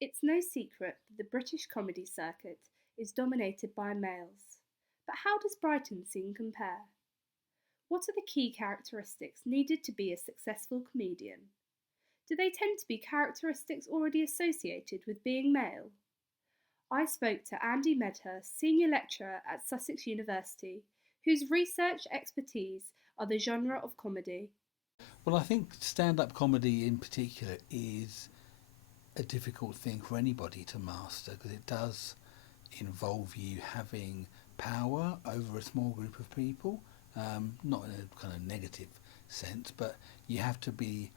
It's no secret that the British comedy circuit is dominated by males. But how does Brighton scene compare? What are the key characteristics needed to be a successful comedian? Do they tend to be characteristics already associated with being male? I spoke to Andy Medhurst, senior lecturer at Sussex University, whose research expertise are the genre of comedy. Well, I think stand-up comedy in particular is a difficult thing for anybody to master because it does involve you having power over a small group of people, not in a kind of negative sense, but you have to be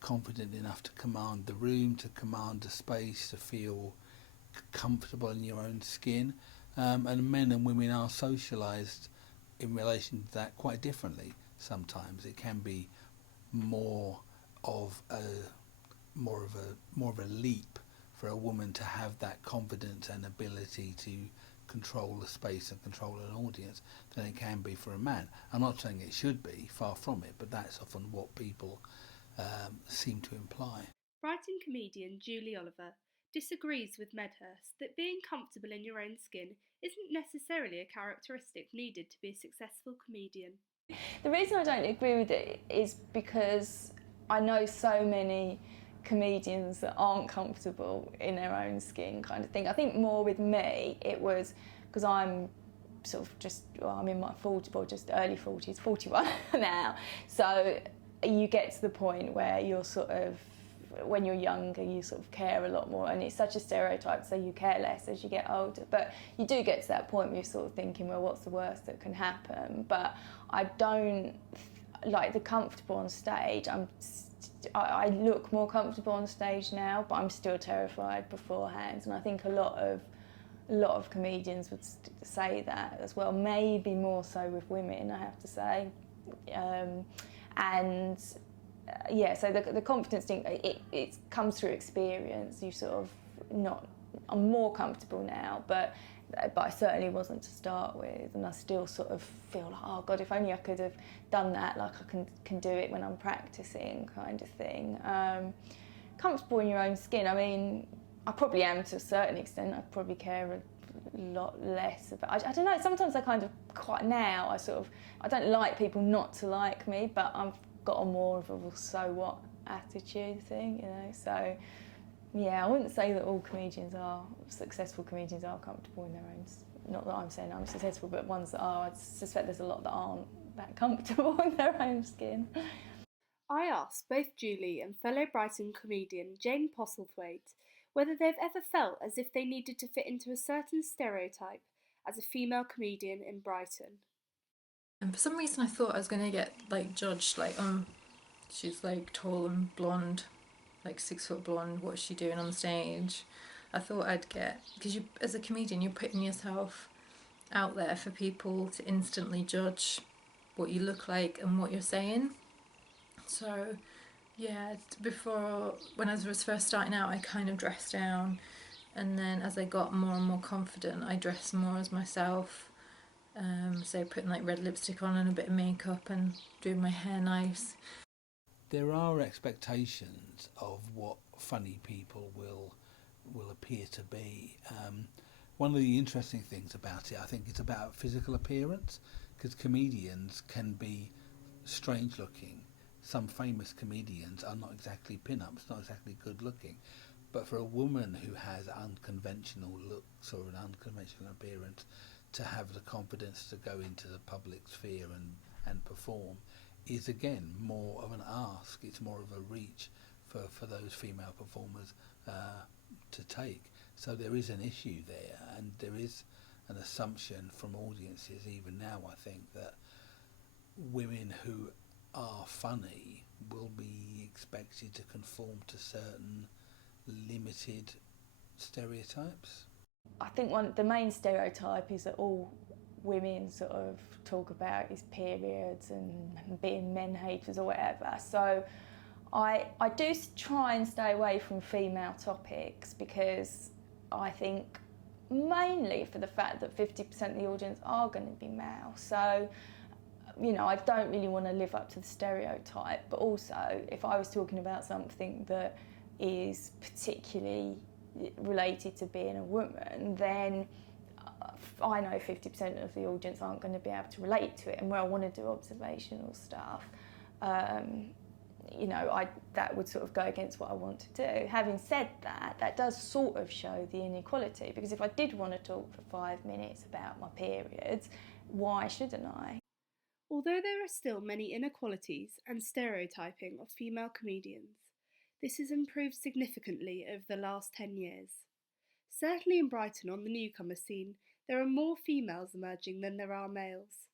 confident enough to command the room, to command the space, to feel comfortable in your own skin. And men and women are socialised in relation to that quite differently. Sometimes it can be more of a more of a leap for a woman to have that confidence and ability to control the space and control an audience than it can be for a man. I'm not saying it should be, far from it, but that's often what people seem to imply. Brighton comedian Julie Oliver disagrees with Medhurst that being comfortable in your own skin isn't necessarily a characteristic needed to be a successful comedian. The reason I don't agree with it is because I know so many comedians that aren't comfortable in their own skin kind of thing. I think more with me it was because I'm sort of I'm in my 40s, well, just early 40s, 41 now. So you get to the point where you're sort of, when you're younger, you sort of care a lot more, and it's such a stereotype, so you care less as you get older. But you do get to that point where you're sort of thinking, well, what's the worst that can happen? But I don't like the comfortable on stage. I look more comfortable on stage now, but I'm still terrified beforehand, and I think a lot of comedians would say that as well. Maybe more so with women, I have to say, and. Yeah, so the confidence thing, it comes through experience. You sort of I'm more comfortable now, but I certainly wasn't to start with, and I still sort of feel like, oh God, if only I could have done that, like I can do it when I'm practicing, kind of thing. Comfortable in your own skin, I mean, I probably am to a certain extent. I probably care a lot less about, I don't know, sometimes I kind of quite now, I don't like people not to like me, but I've got a more of a so what attitude thing, you know. So yeah, I wouldn't say that all successful comedians are comfortable in their own, not that I'm saying I'm successful, but ones that are, I suspect there's a lot that aren't that comfortable in their own skin. I asked both Julie and fellow Brighton comedian Jane Postlethwaite whether they've ever felt as if they needed to fit into a certain stereotype as a female comedian in Brighton. And for some reason I thought I was going to get judged she's tall and blonde, 6 foot blonde, what's she doing on stage? I thought I'd get, because you as a comedian you're putting yourself out there for people to instantly judge what you look like and what you're saying. So yeah, before, when I was first starting out, I kind of dressed down, and then as I got more and more confident I dressed more as myself. So putting red lipstick on and a bit of makeup and doing my hair nice. There are expectations of what funny people will appear to be. One of the interesting things about it, I think, is about physical appearance, because comedians can be strange looking. Some famous comedians are not exactly pin-ups, not exactly good looking. But for a woman who has unconventional looks or an unconventional appearance, to have the confidence to go into the public sphere and perform is again more of an ask. It's more of a reach for those female performers to take. So there is an issue there, and there is an assumption from audiences even now, I think, that women who are funny will be expected to conform to certain limited stereotypes. I think the main stereotype is that all women sort of talk about is periods and being men haters or whatever. So I do try and stay away from female topics, because I think mainly for the fact that 50% of the audience are going to be male. So, you know, I don't really want to live up to the stereotype, but also if I was talking about something that is particularly related to being a woman, then I know 50% of the audience aren't going to be able to relate to it. And where I want to do observational stuff, that would sort of go against what I want to do. Having said that, that does sort of show the inequality, because if I did want to talk for 5 minutes about my periods, why shouldn't I? Although there are still many inequalities and stereotyping of female comedians, this has improved significantly over the last 10 years. Certainly in Brighton, on the newcomer scene, there are more females emerging than there are males.